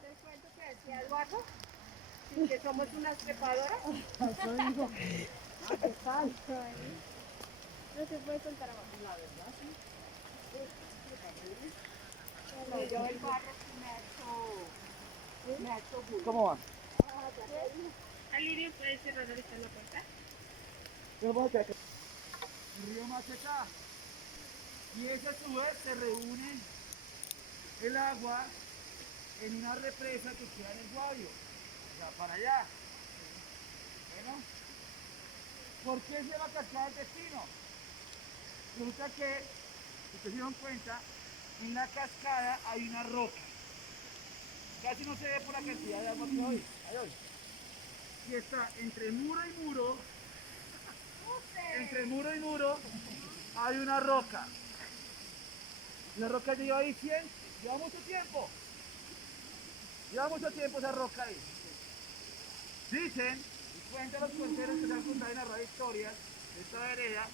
Te cuento que decía Eduardo, que somos unas trepadoras. No se puede contar abajo. La verdad, sí. No, yo el barro sí me ha hecho bullying. ¿Cómo va? Alirio, ¿puede cerrar ahorita la puerta? El río Macetá. Y ese a su vez se reúne el agua en una represa que queda en el Guavio. O sea, para allá. Bueno, ¿por qué se llama Cascada del Destino? Resulta que, si ustedes se dieron cuenta, en la cascada hay una roca. Casi no se ve por la cantidad de agua que hay hoy. Y está entre muro y muro, hay una roca. La roca lleva ahí 100, lleva mucho tiempo. Lleva mucho tiempo esa roca ahí. Dicen, y cuentan los cuenteros que se han contado en la radio historias de esta vereda,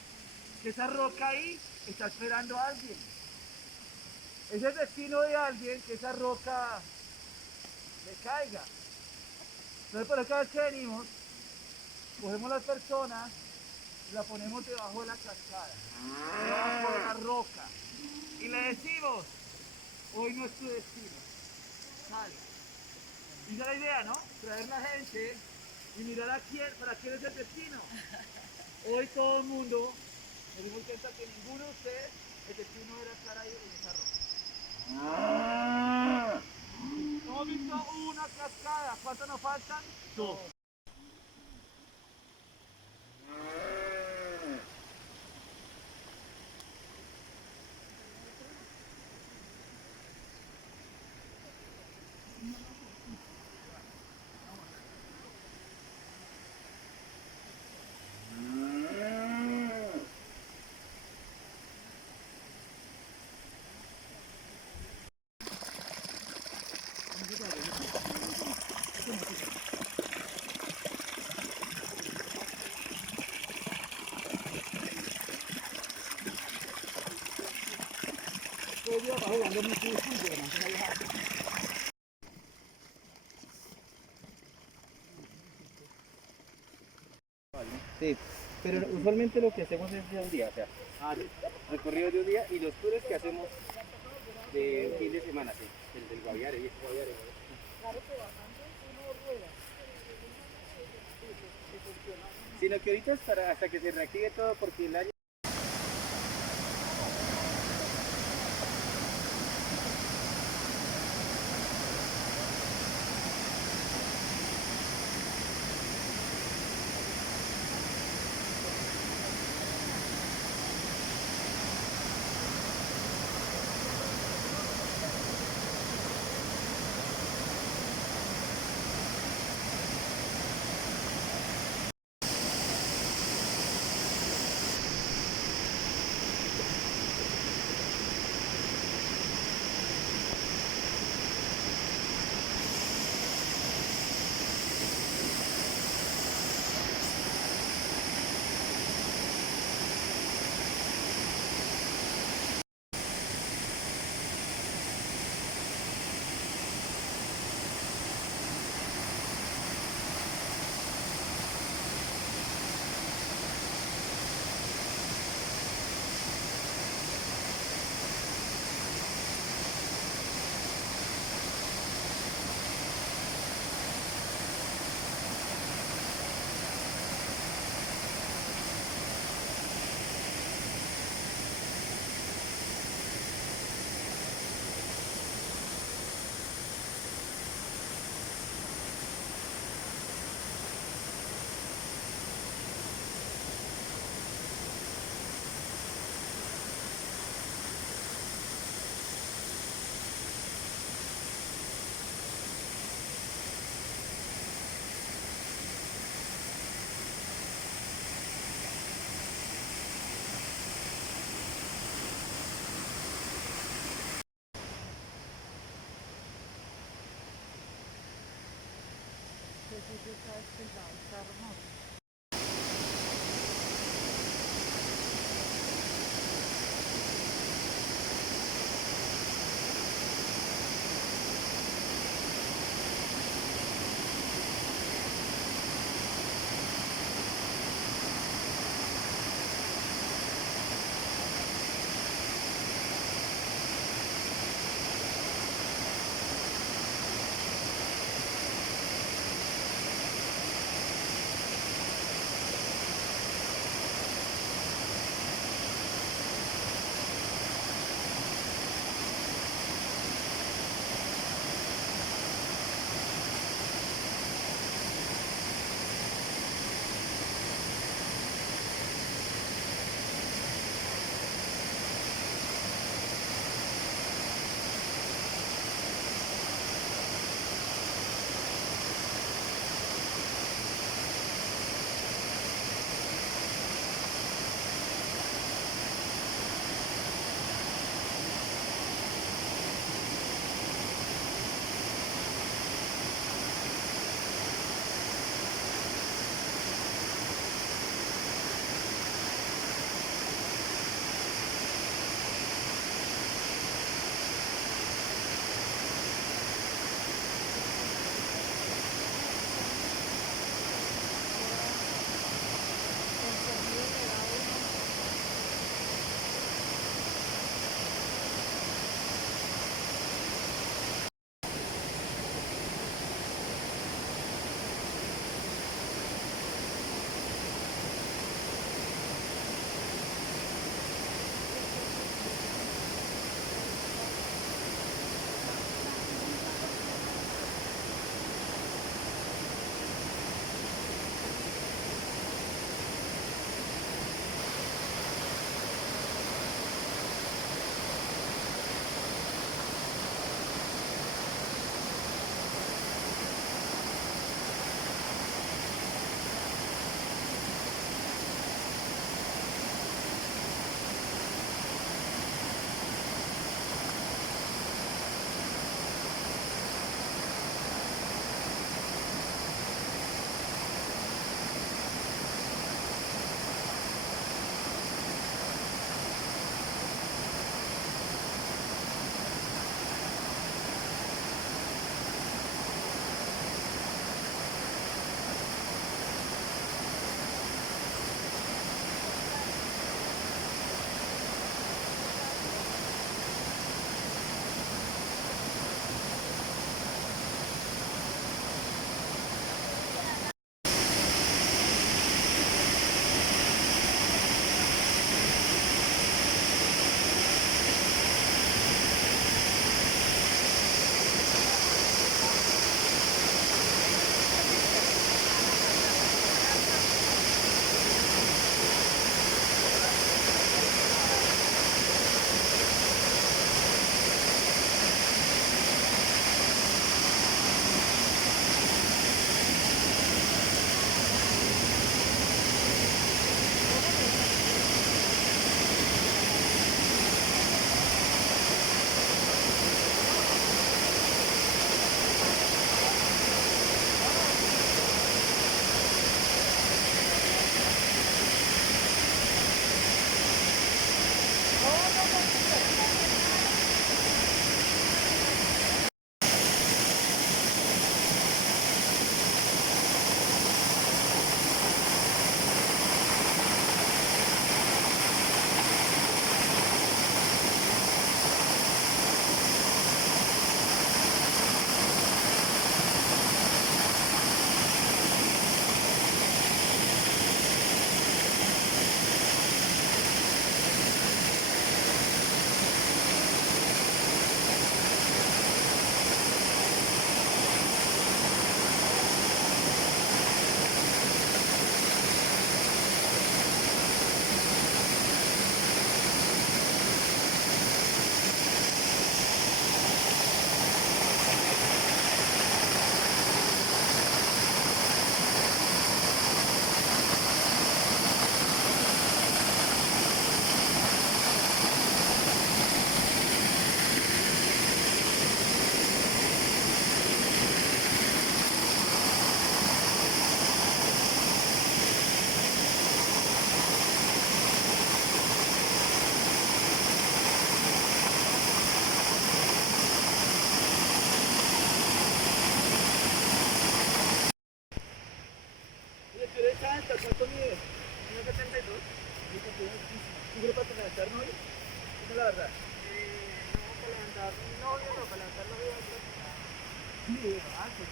que esa roca ahí está esperando a alguien. Es el destino de alguien que esa roca le caiga. Entonces por eso cada vez que venimos, cogemos las personas y la ponemos debajo de la cascada, debajo de la roca. Y le decimos, hoy no es tu destino, sale. Y esa es la idea, ¿no? Traer la gente y mirar a quién, para quién es el destino. Hoy todo el mundo nos dimos cuenta que ninguno de ustedes, el destino era estar ahí en esa roca. Hemos visto una cascada, ¿cuántas nos faltan? Dos. Sí, pero usualmente lo que hacemos es de un día, o sea, recorrido de un día y los tours que hacemos de fin de semana, sí, el del Guaviare, viejo Guaviare. Sino que ahorita es para hasta que se reactive todo porque el año...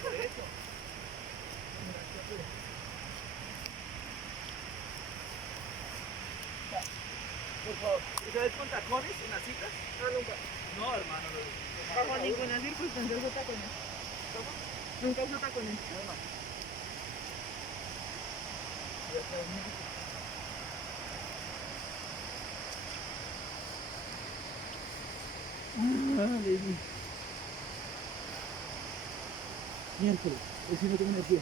Por eso. Por favor, ¿ustedes con tacones en las citas? No, hermano, Bajo ninguna circunstancia uso tacones. ¿Cómo? Nunca uso tacones. Miércoles, hoy sí no tengo energía.